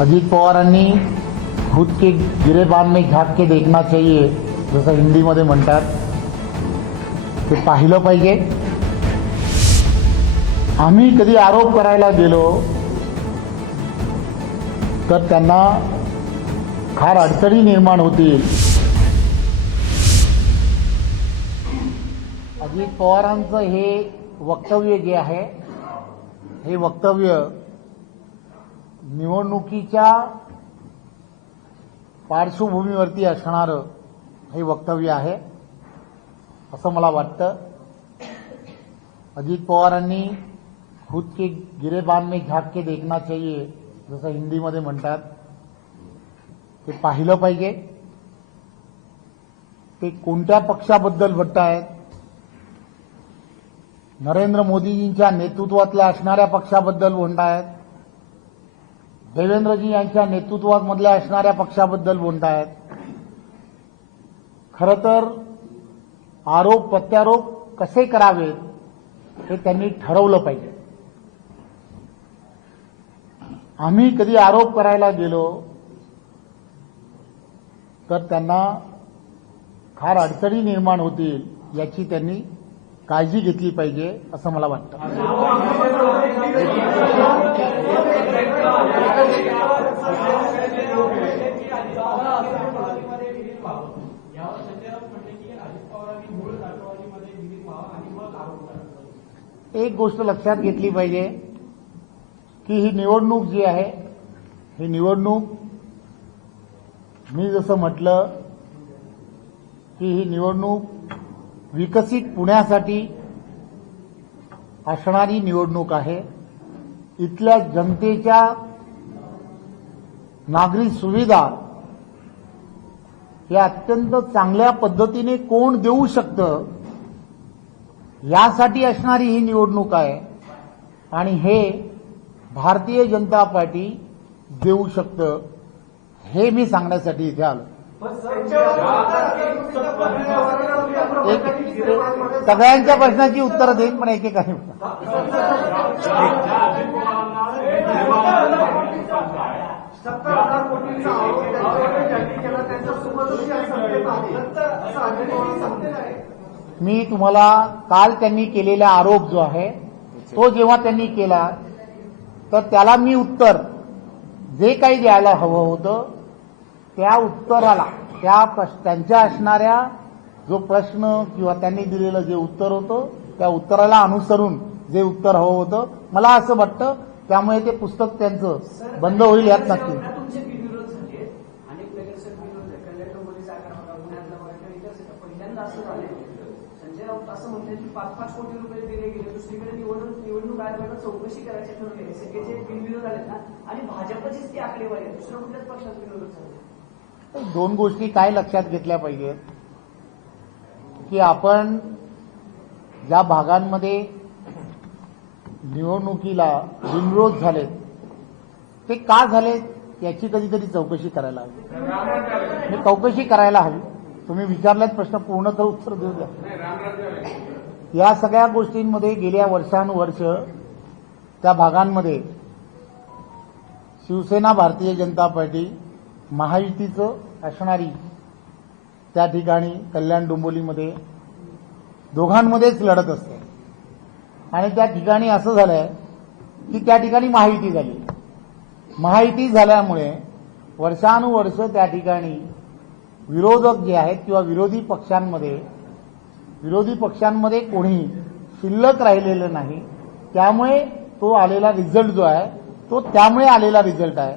अजित पवारांनी खुद के गिरेबान में झाँक के देखना चाहिए जसं हिंदीमध्ये म्हणतात ते पाहिलं पाहिजे। आम्ही कधी आरोप करायला गेलो तर त्यांना फार अडचणी निर्माण होतील। अजित पवारांचं हे वक्तव्य जे आहे हे वक्तव्य निवडणुकीच्या पार्श्वभूमीवरती असणारं हे वक्तव्य आहे असं मला वाटतं। अजित पवारांनी खुद के गिरेबान में झाँक के देखना चाहिए जसं हिंदीमध्ये म्हणतात ते पाहिलं पाहिजे। ते कोणत्या पक्षाबद्दल म्हणतायत? नरेंद्र मोदीजींच्या नेतृत्वातल्या असणाऱ्या पक्षाबद्दल म्हणतायत, देवेंद्रजी यांच्या नेतृत्वामधल्या असणाऱ्या पक्षाबद्दल बोलतायत। खरं तर आरोप प्रत्यारोप कसे करावेत हे त्यांनी ठरवलं पाहिजे। आम्ही कधी आरोप करायला गेलो तर त्यांना फार अडचणी निर्माण होतील याची त्यांनी काळजी घेतली पाहिजे असं मला वाटतं। एक गोष्ट लक्षात घेतली पाहिजे की ही निवडणूक जी आहे ही निवडणूक मी जसं म्हटलं की ही निवडणूक विकसित पुण्यासाठी असणारी निवडणूक आहे। इथल्या जनतेच्या नागरी सुविधा या अत्यंत चांगल्या पद्धतीने कोण देऊ शकतं यासाठी असणारी ही निवडणूक आहे आणि हे भारतीय जनता पार्टी देऊ शकतं हे मी सांगण्यासाठी इथे आलो। एक सगळ्यांच्या प्रश्नाची उत्तरं देईन पण एकेकाने मी तुम्हाला काल त्यांनी केलेला आरोप जो आहे तो जेव्हा त्यांनी केला तर त्याला मी उत्तर जे काही द्यायला हवं होतं त्या उत्तराला त्यांच्या असणाऱ्या जो प्रश्न किंवा त्यांनी दिलेलं जे उत्तर होतं त्या उत्तराला अनुसरून जे उत्तर हवं होतं मला असं वाटतं त्यामुळे ते पुस्तक त्यांचं बंद होईल यात नक्की। असं म्हणतात की 5-5 कोटी रुपये दिले गेले, दुसरीकडे निवडणूक आयोगानं चौकशी करायची ठरवली। सगळेचे बिनविरोध आलेत ना आणि भाजपचीच ती आकडेवारी आहे, दुसऱ्या कुठल्याच पक्षाचा विरोध झाला। दोन गोष्टी काय लक्षात घेतल्या पाहिजेत की आपण ज्या भागांमध्ये निवडणुकीला बिनविरोध झालेत ते का झालेत याची कधीतरी चौकशी करायला हवी। मी चौकशी करायला हवी। तुम्ही विचारल्यात प्रश्न पूर्ण तर उत्तर देऊ द्या। या सगळ्या गोष्टींमध्ये गेल्या वर्षानुवर्ष त्या भागांमध्ये शिवसेना भारतीय जनता पार्टी महायुतीचं असणारी त्या ठिकाणी कल्याण डोंबिवलीमध्ये दोघांमध्येच लढत असते आणि त्या ठिकाणी असं झालंय की त्या ठिकाणी महायुती झाली। महायुती झाल्यामुळे वर्षानुवर्ष त्या ठिकाणी विरोधक जे आहेत किंवा विरोधी पक्षांमध्ये कोणी शिल्लक राहिलेलं नाही, त्यामुळे तो आलेला रिझल्ट जो आहे तो त्यामुळे आलेला रिझल्ट आहे।